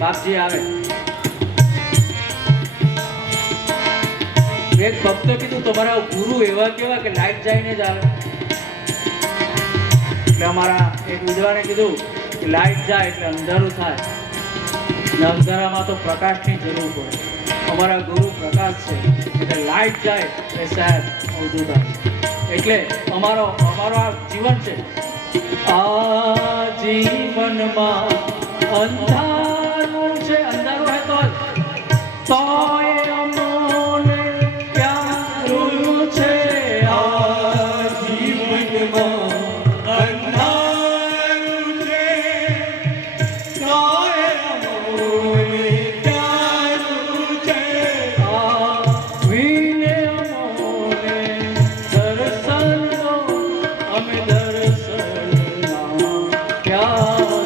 બાપજી આવે. એક ભક્તો કીધું તમારા ગુરુ એવા કેવા કે લાઈટ જઈને જ આવે. એટલે અમારા એક વિદ્વાને કીધું કે લાઈટ જાય એટલે અંધારું થાય ને અંધારામાં તો પ્રકાશની જરૂર પડે. અમારા ગુરુ પ્રકાશ છે એટલે લાઈટ જાય એટલે સાહેબ અવધૂત આવે. એટલે અમારો આ જીવન છે. આ જીવનમાં અંધારું છે, અંધારું હે તોય અમોને પ્યારું છે. આ જીવનમાં અંધારું છે તોય અમોને પ્યારું છે. આ વિને અમોને દર્શન દો, અમે દર્શનના પ્યાસા.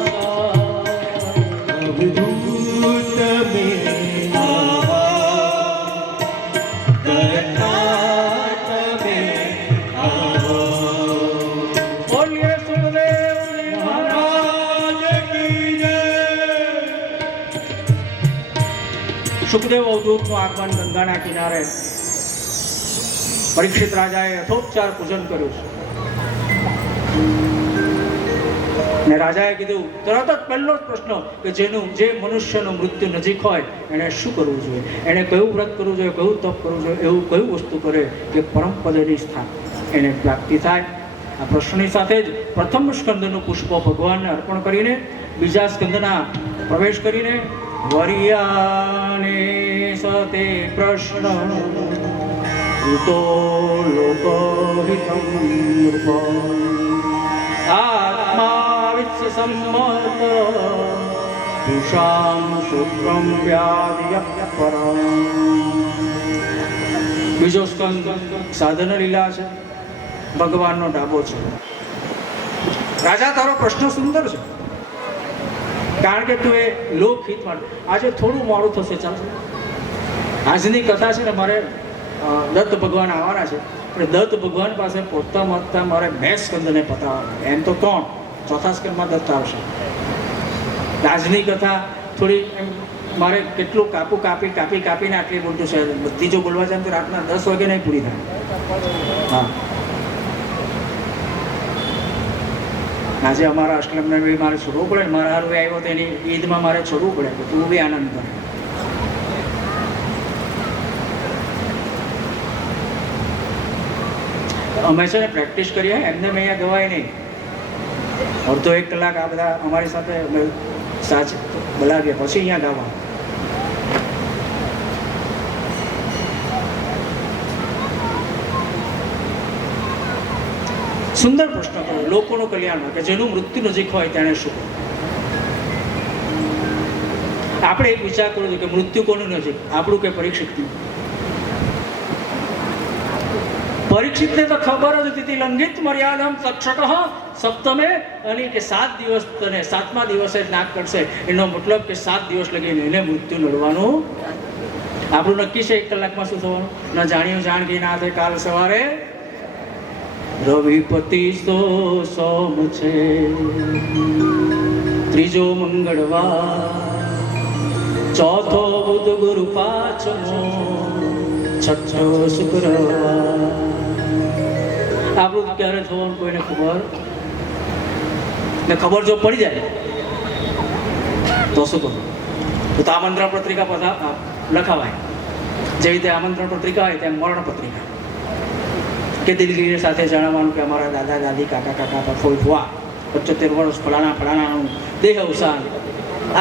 અવધૂત મેં સુખદેવ અવધૂતનું આગમન ગંગાના કિનારે પરીક્ષિત રાજાએ યથોપચાર પૂજન કર્યું છે. ને રાજાએ કીધું તરત જ પહેલો જ પ્રશ્ન કે જે મનુષ્યનું મૃત્યુ નજીક હોય એને શું કરવું જોઈએ, એને કયું વ્રત કરવું જોઈએ, કયું તપ કરવું જોઈએ, એવું કયું વસ્તુ કરે કે પરમ પદની સ્થાન એને પ્રાપ્તિ થાય. આ પ્રશ્નની સાથે જ પ્રથમ સ્કંદનું પુષ્પ ભગવાનને અર્પણ કરીને બીજા સ્કંદના પ્રવેશ કરીને વરિયાને સતે પ્રશ્ન ઉતો લોકહિતમ આત્મા વિત્સ સંમત દુષામ શુક્રમ વ્યાધિય પરમ. બીજો સ્કંદ સાધન લીલા છે, ભગવાનનો ડાબો છે. રાજા તારો પ્રશ્ન સુંદર છે, કારણ કે તું એ લોકહિત માટે. આજે થોડું મોડું થશે, ચાલશે. આજની કથા છે ને મારે દત્ત ભગવાન આવવાના છે, એટલે દત્ત ભગવાન પાસે પહોંચતા મારે 2 સ્કંદને પતાવવાના. એમ તો 3, ચોથા સ્કંદમાં દત્ત આવશે. આજની કથા થોડી એમ મારે કેટલું કાપીને આટલી બોલતું છે. બધી જો બોલવા જાય તો રાતના 10 વાગે નહીં પૂરી થાય. હા, આજે અમારા અષ્ટલમને બી મારે છોડવું પડે. મારા હારું આવ્યો તો એની ઈદમાં મારે છોડવું પડે કે તું બી આનંદ કરે. અમે છે ને પ્રેક્ટિસ કરીએ, એમને મેં અહીંયા ગવાય નહીં. અડધો 1 કલાક આ બધા અમારી સાથે સાચ બોલાવીએ પછી અહીંયા ગાવા. સુંદર પ્રશ્ન કર્યો લોકોનું કલ્યાણ, કે જેનું મૃત્યુ નજીક હોય તેને શું કરવું. આપણે એક વિચાર કરવો જોઈએ કે મૃત્યુ કોનું નજીક, આપણું કે પરીક્ષિતનું. પરીક્ષિતને તો ખબર જ હતી લંઘિત મર્યાદમ તક્ષક સપ્તમે, અને કે 7 દિવસ તને 7મા દિવસે જ નાક કરશે. એનો મતલબ કે 7 દિવસ લગીને એને મૃત્યુ લડવાનું. આપણું નક્કી છે 1 કલાકમાં શું થવાનું. ન જાણ્યું જાણકી ના થાય. કાલ સવારે રવિપતિ સોમ છે, ત્રીજો મંગળવાર, ચોથો બુધ ગુરુ, પાંચમો છઠ્ઠો શુક્રવાર. આપણું ક્યારે થવાનું કોઈને ખબર ને. ખબર જો પડી જાય તો શું કરું? તો આમંત્રણ પત્રિકા લખાવાય. જેવી રીતે આમંત્રણ પત્રિકા હોય તેમ મરણ પત્રિકા, કે દિલગીરી સાથે જણાવવાનું કે અમારા દાદા દાદી કાકા ફોઈ ફુવા 75 વર્ષ ફલાણાનું દેહ અવસાન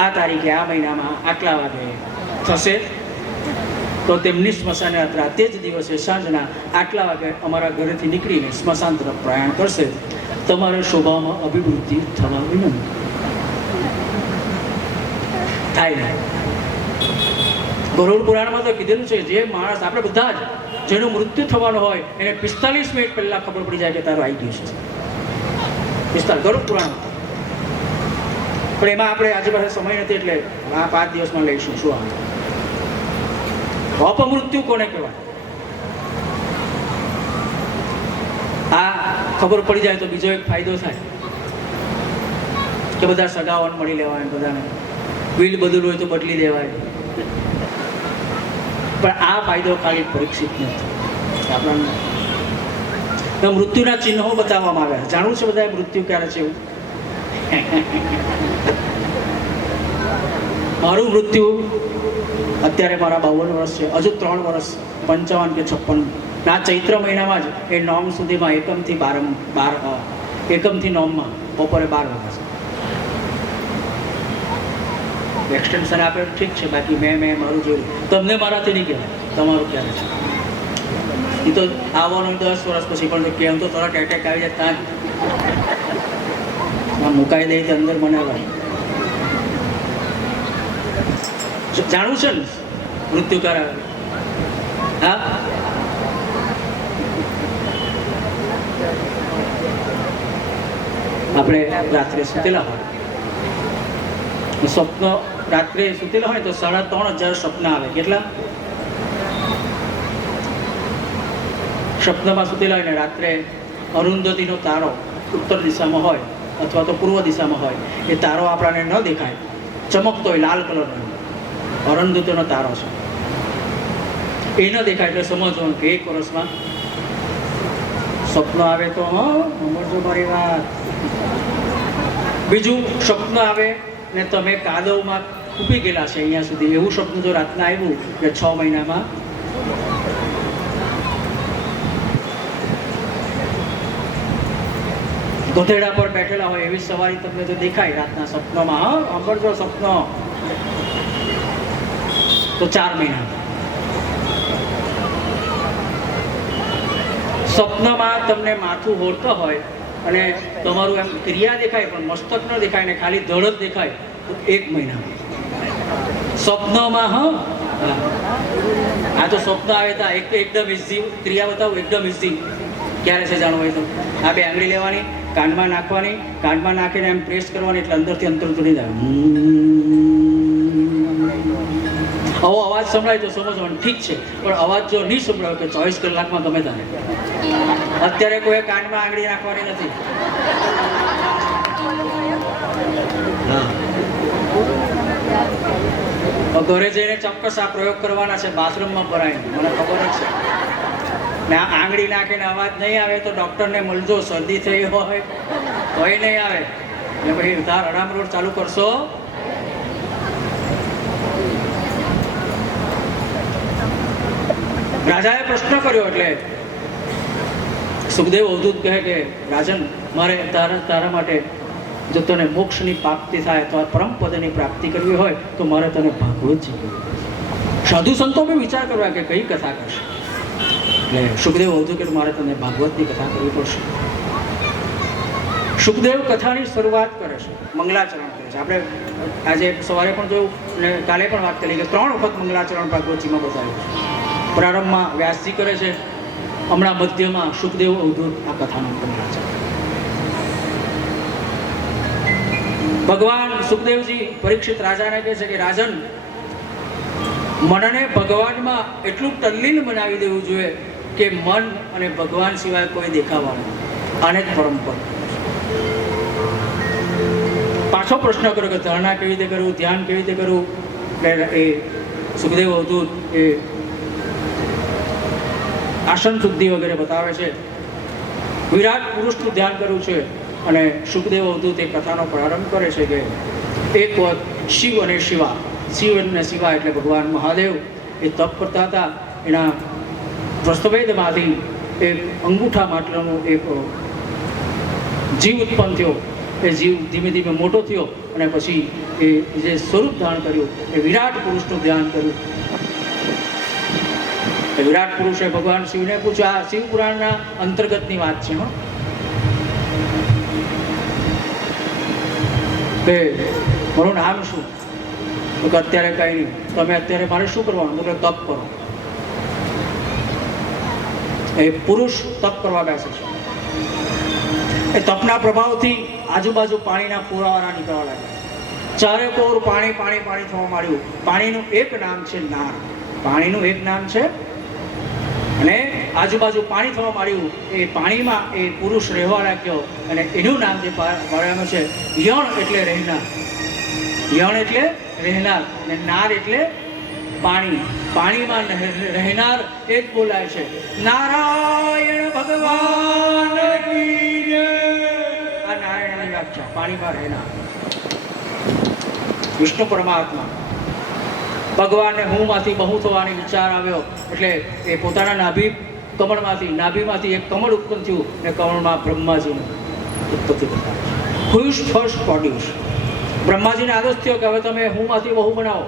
આ તારીખે આ મહિનામાં આટલા વાગે થશે. તો તેમની સ્મશાન યાત્રા તે જ દિવસે સાંજના આટલા વાગે અમારા ઘરેથી નીકળીને સ્મશાન તરફ પ્રયાણ કરશે. તમારે શોભામાં અભિવૃદ્ધિ થવા વિનંતી. થાય નહીં. ગરુડ પુરાણમાં તો કીધેલું છે જે માણસ, આપણે બધા જ જેનું મૃત્યુ થવાનું હોય એને 45 મિનિટ પહેલા ખબર પડી જાય કે તારું આવી ગયું છે. 45 ગરુડ પુરાણ. પણ એમાં આપણે આજે પાસે સમય નથી એટલે આ 5 દિવસમાં લઈશું. શું આવે અપમૃત્યુ કોને કહેવાય? આ ખબર પડી જાય તો બીજો એક ફાયદો થાય કે બધા સગાઓને મળી લેવાય બધાને. વ્હીલ બદલવું હોય તો બદલી દેવાય. પણ આ ફાયદો ખાલી પરીક્ષિત નથી આપણને. તો મૃત્યુના ચિહ્નો બતાવવામાં આવ્યા. જાણવું છે બધા મૃત્યુ ક્યારે છે એવું? મારું મૃત્યુ અત્યારે મારા 52 વર્ષ છે. હજુ 3 વર્ષ 55 કે 56 ના ચૈત્ર મહિનામાં જ એ 9 સુધીમાં એકમથી 12 એકમથી 9માં બપોરે 12 વાગ્યા એક્સટેન્શન આપે ઠીક છે. બાકી મેં મારું જોયું. તમને મારાથી નહીં કહેવાય. તમારું ક્યારે છે એ તો આવવાનું 10 વર્ષ પછી. પણ કેમ તો થોડા એટેક આવી જાય ત્યાં જ મુકાઈ દે અંદર બનાવાય. જાણવું છે ને મૃત્યુ ક્યારે? હા, આપણે રાત્રે સુતેલા હોય સ્વપ્ન, રાત્રે સુતેલા હોય તો 3,500 સ્વપ્ન આવે. કેટલા સ્વપ્નમાં સુતેલા હોય ને રાત્રે અરુંધતીનો તારો ઉત્તર દિશામાં હોય અથવા તો પૂર્વ દિશામાં હોય, એ તારો આપણને ન દેખાય, ચમકતો હોય લાલ કલરનો અરુંધતીનો તારો છે, એ ન દેખાય એટલે સમજવાનું કે 1 વર્ષમાં સ્વપ્ન આવે તો સમજો મારી વાત. બીજું સ્વપ્ન આવે ને તમે કાદવમાં ઉભી ગયેલા છે અહીંયા સુધી, એવું સ્વપ્ન જો રાતના આવ્યું કે 6 મહિનામાં ગધેડા પર બેઠેલા હોય એવી સવારી તમને જો દેખાય રાતના સ્વપ્નમાં, સાંભળજો સ્વપ્ન, તો 4 મહિના. સ્વપ્નમાં તમને માથું હોરતો હોય અને તમારું એમ ક્રિયા દેખાય પણ મસ્તક ન દેખાય ને ખાલી ધડ જ દેખાય તો 1 મહિના સ્વપ્નમાં. આ તો સ્વપ્ન આવે તો એકદમ ઇઝી ક્રિયા બતાવું, એકદમ ઇઝી. ક્યારે છે જાણવું હોય તો આ 2 આંગળી લેવાની, કાનમાં નાખવાની, કાનમાં નાખીને એમ પ્રેસ કરવાની એટલે અંદરથી અંતર ઉતરી જાય. આવો અવાજ સંભળાય તો સમજવાનું ઠીક છે, પણ અવાજ જો નહીં સંભળાયો કે 24 કલાકમાં તમે તારે. અત્યારે કોઈ કાનમાં આંગળી નાખવાની નથી. ઘરે જઈને ચોક્કસ આ પ્રયોગ કરવાના છે, બાથરૂમમાં ભરાય, મને ખબર જ છે. ને આ આંગળી નાખીને અવાજ નહીં આવે તો ડૉક્ટરને મળજો, શરદી થઈ હોય તોય નહીં આવે. એટલે પછી ઉધાર અડામ રોડ ચાલુ કરશો. રાજાએ પ્રશ્ન કર્યો એટલે સુખદેવ અવધૂત કહે કે રાજન, મારે તારા માટે જો તને મોક્ષની પ્રાપ્તિ થાય અથવા પરમ પદની પ્રાપ્તિ કરવી હોય તો મારે તને ભાગવત શીખવું. સાધુ સંતો બી વિચાર કરવા કે કઈ કથા કરશે. એટલે સુખદેવ અવધૂત કે મારે તને ભાગવતની કથા કરવી પડશે. સુખદેવ કથાની શરૂઆત કરે છે, મંગલાચરણ કરે છે. આપણે આજે સવારે પણ જોયું અને કાલે પણ વાત કરી કે 3 વખત મંગલાચરણ ભાગવતજીમાં બતાવ્યું છે. પ્રારંભમાં વ્યાસજી કરે છે, હમણાં મધ્યમાં સુખદેવ અવધૂત આ કથાનું મંગલાચરણ. ભગવાન સુખદેવજી પરીક્ષિત રાજાને કહે છે કે રાજન, મનને ભગવાનમાં એટલું તલ્લીન બનાવી દેવું જોઈએ કે મન અને ભગવાન સિવાય કોઈ દેખાવાનું. આને જ પરમ પદ. પાછો પ્રશ્ન કર્યો કે ધારણા કેવી રીતે કરવું, ધ્યાન કેવી રીતે કરવું. એ સુખદેવ અવધૂત એ આસન શુદ્ધિ વગેરે બતાવે છે. વિરાટ પુરુષનું ધ્યાન કરવું છે. અને સુખદેવ અવધૂત એ કથાનો પ્રારંભ કરે છે કે એક વખત શિવ અને શિવા, શિવ અને શિવા એટલે ભગવાન મહાદેવ એ તપ કરતા હતા. એના પ્રસ્તવેદમાંથી એક અંગૂઠા માટલાનો એક જીવ ઉત્પન્ન થયો. એ જીવ ધીમે ધીમે મોટો થયો અને પછી એ જે સ્વરૂપ ધારણ કર્યું એ વિરાટ પુરુષનું ધ્યાન કર્યું. વિરાટ પુરુષે ભગવાન શિવને પૂછ્યું, આ શિવ પુરાણના અંતર્ગતની વાત છે કે મારું નામ શું? તો કે અત્યારે કઈ નહીં. તમે અત્યારે મારે શું કરવાનું? તો કે તપ કરો. એ પુરુષ તપ કરવા બેસે છે. એ તપના પ્રભાવથી આજુબાજુ પાણીના ફુવારા નીકળવા લાગ્યા. ચારે કોર પાણી પાણી પાણી થવા માંડ્યું. પાણીનું એક નામ છે નાર. પાણીનું એક નામ છે અને આજુબાજુ પાણી થવા માંડ્યું. એ પાણીમાં એ પુરુષ રહેવા લાગ્યો અને એનું નામ જે પાડ્યાનું છે યણ એટલે રહેનાર. યણ એટલે રહેનાર, અને નાર એટલે પાણી, પાણીમાં રહેનાર એ જ બોલાય છે. નારાયણ ભગવાન કી જય. આ નારાયણની વ્યાખ્યા, પાણીમાં રહેનાર વિષ્ણુ પરમાત્મા. ભગવાનને હું માંથી બહુ થવાની વિચાર આવ્યો એટલે એ પોતાના નાભીમાંથી એક કમળ ઉત્પન્ન થયું ને કમળમાં બ્રહ્માજીનું ઉત્પત્તિ બતાવે છે. Who is first produce? બ્રહ્માજીને આદેશ થયો કે હવે તમે હું માંથી બહુ બનાવો.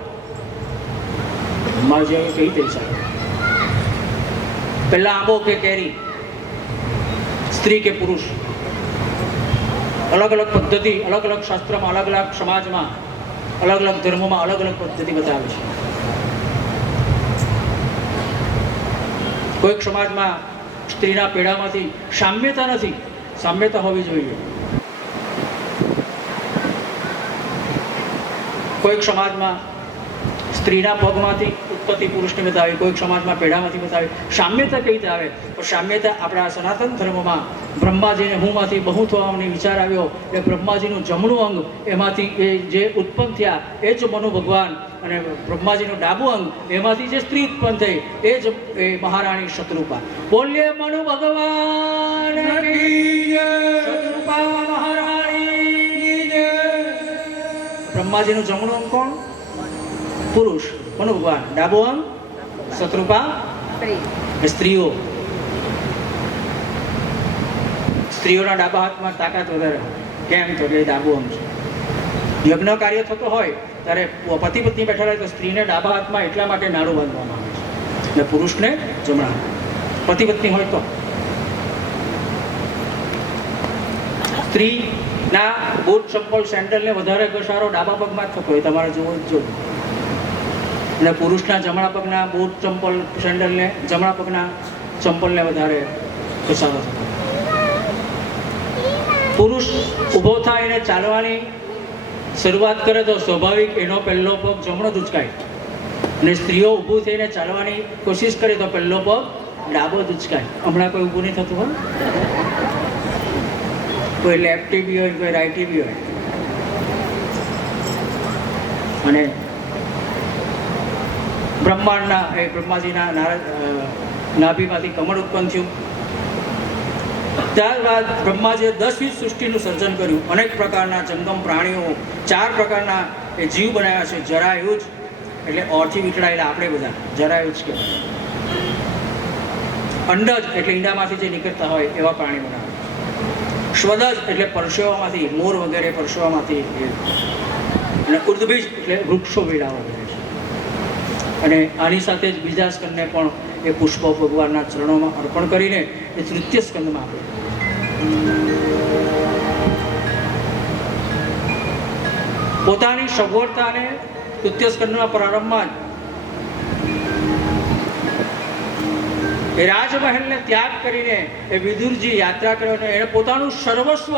બ્રહ્માજી કઈ રીતે વિચાર? પહેલા આંબો કે કેરી, સ્ત્રી કે પુરુષ, અલગ અલગ પદ્ધતિ, અલગ અલગ શાસ્ત્રમાં, અલગ અલગ સમાજમાં, અલગ અલગ ધર્મોમાં અલગ અલગ પદ્ધતિ બતાવે છે. કોઈક સમાજમાં સ્ત્રીના પેડામાંથી સામ્યતા નથી, સામ્યતા હોવી જોઈએ. કોઈક સમાજમાં સ્ત્રીના પગમાંથી ઉત્પત્તિ પુરુષને બતાવી, કોઈક સમાજમાં પેડામાંથી બતાવી. સામ્યતા કઈ રીતે આવે? પણ સામ્યતા આપણા સનાતન ધર્મમાં બ્રહ્માજીને હુંમાંથી બહુ થવાનો વિચાર આવ્યો એટલે બ્રહ્માજીનું જમણું અંગ એમાંથી એ જે ઉત્પન્ન થયા એ જ મનુ ભગવાન, અને બ્રહ્માજીનું ડાબું અંગ એમાંથી જે સ્ત્રી ઉત્પન્ન થઈ એ જ એ મહારાણી શત્રુપા. બોલીએ મનુ ભગવાન કી જય, શત્રુપા મહારાણી કી જય. બ્રહ્માજીનું જમણું અંગ કોણ? પુરુષ, મનુ ભગવાન. ડાબું અંગ શત્રુપા, સ્ત્રીઓ. સ્ત્રીઓના ડાબા હાથમાં તાકાત વધારે. કેમ? તો કે ડાબું અંગ છે. યજ્ઞ કાર્ય થતો હોય ત્યારે પતિ પત્ની બેઠા હોય તો સ્ત્રીને ડાબા હાથમાં એટલા માટે નાડું બાંધવામાં આવે છે અને પુરુષને જમણા. પતિ પત્ની હોય તો સ્ત્રીના બૂટ, ચંપલ, સેન્ડલને વધારે ઘસારો ડાબા પગમાં જ થતો હોય, તમારે જોવું જ જોઈએ. અને પુરુષના જમણા પગના બૂટ, ચંપલ, સેન્ડલને, જમણા પગના ચંપલને વધારે ઘસારો થતો. પુરુષ ઊભો થાય અને ચાલવાની શરૂઆત કરે તો સ્વાભાવિક એનો પહેલો પગ જમણો જ ઉચકાય, અને સ્ત્રીઓ ઊભું થઈને ચાલવાની કોશિશ કરે તો પહેલો પગ ડાબો જ ઉચકાય. હમણાં કોઈ ઊભું નહીં થતું હોય, કોઈ લેફ્ટી બી હોય, કોઈ રાઈટી બી હોય. અને બ્રહ્માજીના નાભીમાંથી કમળ ઉત્પન્ન થયું. ત્યારબાદ બ્રહ્માજીએ 10 સૃષ્ટિનું સર્જન કર્યું. અનેક પ્રકારના જંગમ પ્રાણીઓ, 4 પ્રકારના એ જીવ બનાવ્યા છે. જરાયુજ એટલે ઓરથી વીંટળાયેલા આપણે બધા જરાયુજ કહેવાય. અંડજ એટલે ઈંડામાંથી જે નીકળતા હોય એવા પ્રાણી બનાવ્યા. સ્વદજ એટલે પરસેવામાંથી, મોર વગેરે પરસેવામાંથી. અને ઉર્દબીજ એટલે વૃક્ષો વેડા વગેરે છે. અને આની સાથે જ બીજા સ્કંદને પણ એ પુષ્પો ભગવાનના ચરણોમાં અર્પણ કરીને એ તૃતીય સ્કંદમાં આપે. પોતાની સગવડતાને તૃતીય સ્કંદના પ્રારંભમાં જ એ રાજમહેલને ત્યાગ કરીને એ વિદુરજી યાત્રા કર્યો અને એને પોતાનું સર્વસ્વ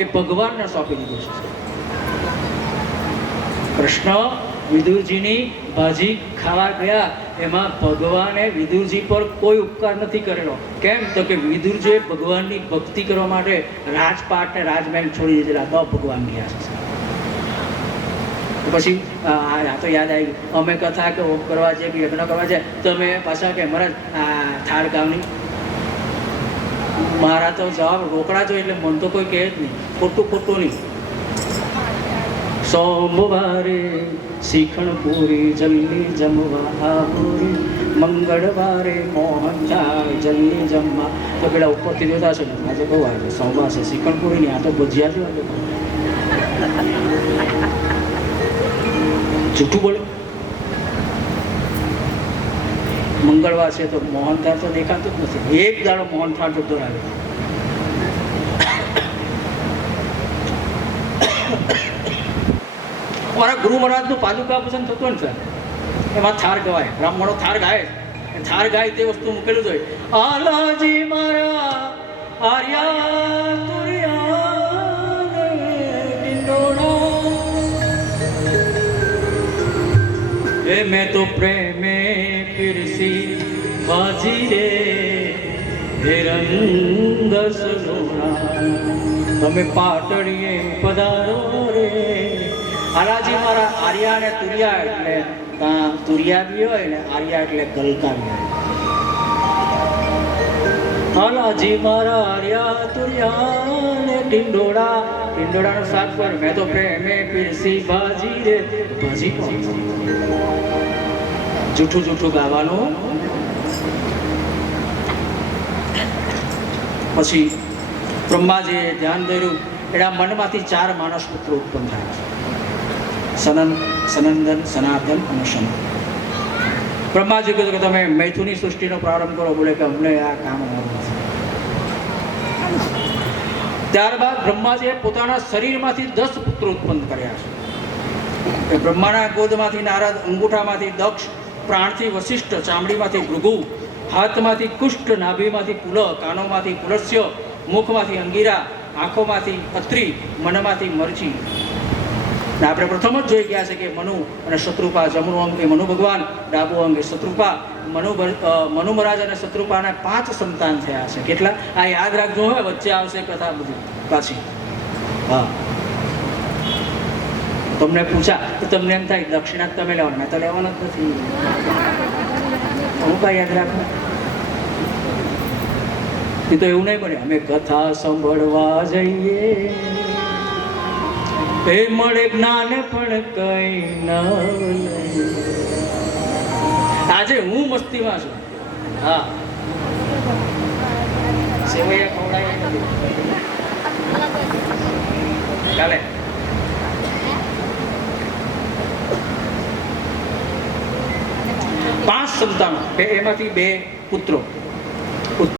એ ભગવાનને સોંપી દીધું છે. કૃષ્ણ વિદુરજીની ભાજી ખાવા ગયા, એમાં ભગવાને વિદુરજી પર કોઈ ઉપકાર નથી કરેલો. કેમ? તો કે વિદુરજીએ ભગવાનની ભક્તિ કરવા માટે રાજપાટ ને રાજમહેલ છોડી દીધેલા, તો ભગવાન ગયા છે. પછી આ તો યાદ આવી, અમે કથા કે હોમ કરવા છે કે યજ્ઞ કરવા છે તો અમે પાછા કે મહારાજ થાળ ગામની મારા તો જવાબ રોકડા જોઈએ એટલે મન તો કોઈ કહે જ નહીં, ખોટું નહીં. સોમવારે શિખણ પૂરી જલ્દી જમવા આવોરે, મંગળવારે મોહન થાય જલ્દી જમવા. તો પેલા ઉપરથી જોતા છે ને, આજે બહુ આવે સોમવાર છે, શિખણ પૂરી નહીં, આ તો ભજીયા જ વાગે. જૂઠું બોલે. મંગળવાર છે તો મોહનથાળ તો દેખાતું જ નથી. એક દાડો મોહનથાળ જતો આવે. મારા ગુરુ મહારાજનું પાદુકા પૂજન થતું ને સર, એમાં થાર ગવાય, બ્રાહ્મણો થાર ગાય. થાર ગાય તે વસ્તુ મૂકેલું જ હોય. આલાજી મારા આર્યા તુરિયા मैं तो प्रेमे पिरसी बाजी रे हे रंग सलोना, તમે પાટડીએ પધારો રે હાલાજી મારા આર્યા અને તુરિયા એટલે ત્યાં તુરિયા બી હોય ને આર્યા એટલે ગલકા બી હોય. હાલાજી મારા આર્યા તુરિયા ને ટિંડોળા, ટિંડોળાનું શાક પર મેં તો પ્રેમે પીરસી ભાજી રે ભાજી. જૂઠું જૂઠું ગાવાનું. પછી બ્રહ્માજીએ ધ્યાન ધર્યું, એના મનમાંથી 4 માનસ પુત્રો ઉત્પન્ન થયા: સનંદન, સનાતન અને સનત. બ્રહ્માજી કીધું કે તમે મૈથુની સૃષ્ટિનો પ્રારંભ કરો. બોલે કે અમને આ કામ અમારું નથી. ત્યારબાદ બ્રહ્માજીએ પોતાના શરીરમાંથી 10 પુત્રો ઉત્પન્ન કર્યા છે. બ્રહ્માના ગોદમાંથી નારદ, અંગૂઠામાંથી દક્ષ, પ્રાણથી વશિષ્ઠ, ચામડીમાંથી ભૃગુ, હાથમાંથી કુષ્ઠ, નાભીમાંથી પુલ, કાનોમાંથી પુલસ્ય, મુખમાંથી અંગીરા, આંખોમાંથી અત્રી, મનમાંથી મરચી. આપણે પ્રથમ જ જોઈ ગયા છે કે મનુ અને શત્રુપા. જમણું અંગ એ મનુ ભગવાન, ડાબુ અંગ એ શત્રુપા. મનુ મહારાજ અને શત્રુપાના 5 સંતાન થયા છે. કેટલા? આ યાદ રાખજો, હવે વચ્ચે આવશે કથા બધી પાછી. હા, તમને પૂછા તો તમને એમ થાય દક્ષિણા તમે લેવાના. મેં તો લેવાનો જ નથી. હું કાંઈ યાદ રાખું? એ તો એવું નહીં બને. અમે કથા સાંભળવા જઈએ, એ મળે જ્ઞાન પણ કઈ ન. આજે હું મસ્તીમાં છું. હા, સેવૈયા ખવડાય નથી ચાલે. પાંચ સંતાનો, એમાંથી 2 પુત્રો.